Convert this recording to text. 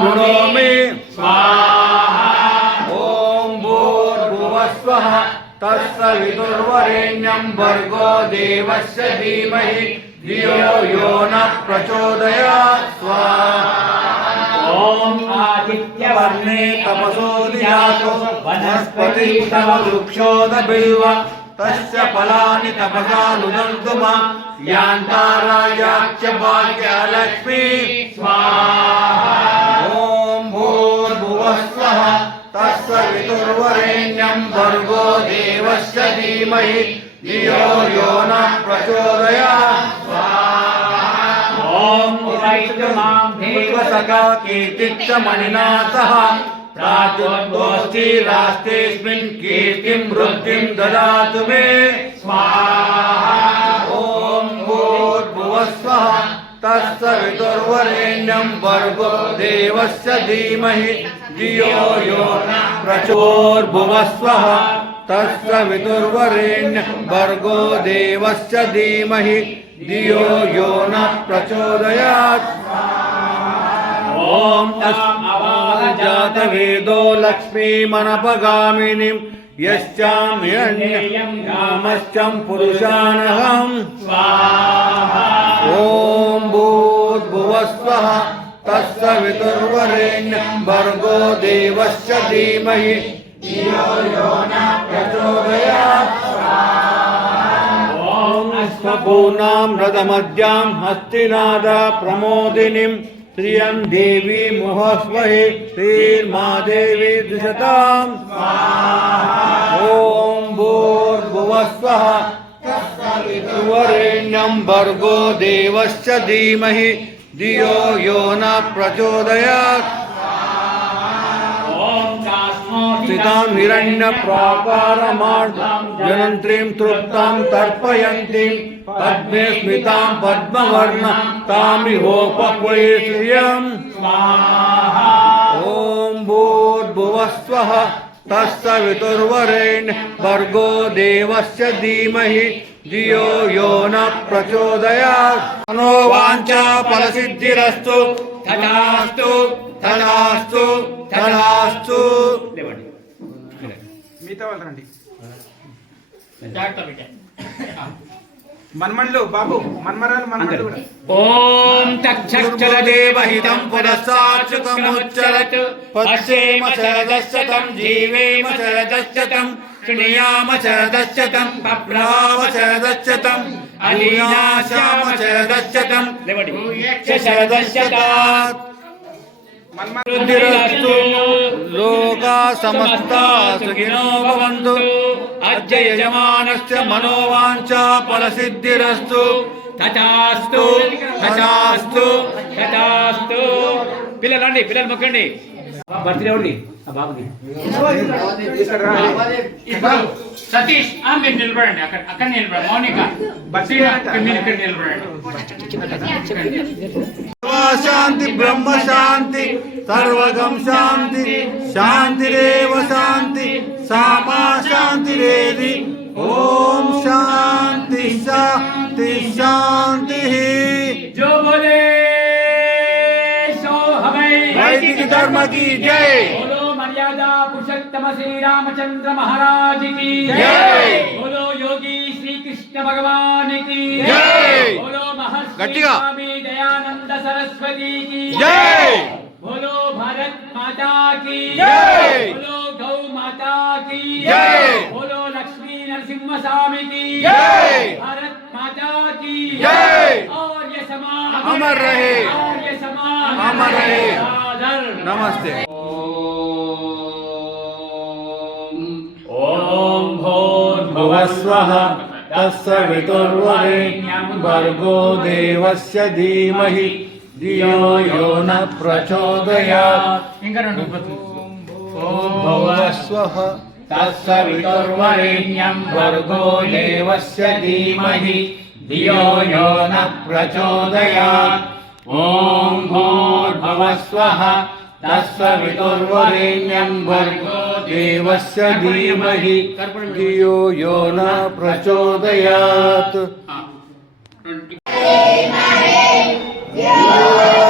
शृणोमि स्वाहा। ॐ भूर्भुवस्वः तत्सवितुर्वरेण्यं भर्गो देवस्य धीमहि धियो यो नः प्रचोदयात् स्वाहा। ॐ आदित्यवर्णे तपसो दिजातो वनस्पतिस्तव वृक्षोदबिल्व तस्य फलानि तपसा नुदन्तु मा यान्तारायाच्च भाग्यलक्ष्मी स्वाहा। ॐ भूर्भुवस्वः तत्सवितुर्वरेण्यं भर्गो देवस्य धीमहि धियो यो नः प्रचोदयात् स्वाहा। ॐ वैद्यमां देवसखा कीर्तिश्च मणिना सह रास्तेऽस्मिन् कीर्तिं वृद्धिं ददातु मे स्वाहा। ॐ भूर्भुवस्वः तत्सवितुर्वरेण्यं भर्गो देवस्य धीमहि धियो यो नः प्रचोदयात्। तत्सवितुर्वरेण्यं भर्गो देवस्य धीमहि धियो यो नः प्रचोदयात्। ॐ जातवेदो लक्ष्मीमनपगामिनीं यश्चां हिरण्यं कामश्चं पुरुषानहं स्वाहा। ॐ भूर्भुवस्वः तत्सवितुर्वरेण्यं भर्गो देवस्य धीमहि धियो यो नः प्रचोदयात् स्वाहा। ॐ अश्वपूर्णां रथमद्यां हस्तिनाद प्रमोदिनीं श्रियं देवी मुहस्महे श्रीर्मादेवी द्विषतां स्वाहा। ॐ भूर्भुवस्वः तत्सवितुर्वरेण्यं भर्गो देवस्य धीमहि धियो यो नः प्रचोदयात्। स्थितां हिरण्यप्राकारमार्गां जनन्त्रीं तृप्तां तर्पयन्तीं पद्मे स्मितां पद्मवर्णां तामिहोपक्वये श्रियं स्वाहा। ॐ भूर्भुवस्वः तत्सवितुर्वरेण्यं भर्गो देवस्य धीमहि धियो यो नः प्रचोदयात्। मनोवाञ्छा फलसिद्धिरस्तु तथास्तु तथास्तु तथास्तु। మన్మన్లు బాబు మన్మరాలు మన్మన్లు కూడా. ఓం తక్షక్షరదేవహితం పురస్సాచ్యుతముచ్చరత్ పశ్యేమ శరదశ్శతం జీవేమ శరదశ్శతం శృణుయామ శరదశ్శతం పప్లావ శరదశ్శతం అలీనాశామ శరదశ్శతం శరదశ్శతాత్। వృద్ధిరస్తు లోకా సమస్తా సుఖినో భవంతు అద్య యజమానస్య మనోవాంఛా ఫలసిద్ధిరస్తు తథాస్తు తథాస్తు తథాస్తు। పిల్లలండి పిల్లలు మొక్కండి బర్త్డే ఉండి ఆ బాబుది సతీష్ మీరు నిలబడండి అక్కడ నిలబడండి మౌనిక మీరు ఇక్కడ నిలబడండి శాంతి బ్రహ్మ శాంతి సర్వగం శాంతి శాంతిరేవ శాంతి సామా శాంతిరేది। ఓం శాంతి శాంతి శాంతి। जो बोले सो हमें वैदिक धर्म की जय। बोलो मर्यादा पुरुषोत्तम श्री रामचंद्र महाराज की जय। बोलो योगी श्री कृष्ण भगवान की जय। बोलो महर्षि गट्टिगा। स्वामी दयानंद सरस्वती की जय। बोलो भारत माता की जय। बोलो गौ माता की जय। बोलो लक्ष्मी नरसिंह स्वामी की जय। भारत माता की जय। और ये समाज अमर रहे। और ये समाज अमर रहे। सादर नमस्ते। ओम भूर्भुवस्वः तत्सवितुर्वरेण्यं भर्गो देवस्य धीमहि धियो यो नः प्रचोदयात्। ఇంకా రెండు भुवस्वः तत्सवितुर्वरेण्यं भर्गो देवस्य धीमहि धियो यो नः प्रचोदयात्। ॐ भूर्भुवस्वः तत्सवितुर्वरेण्यं भर्गो देवस्य धीमहि धियो यो नः प्रचोदयात्। Yeah.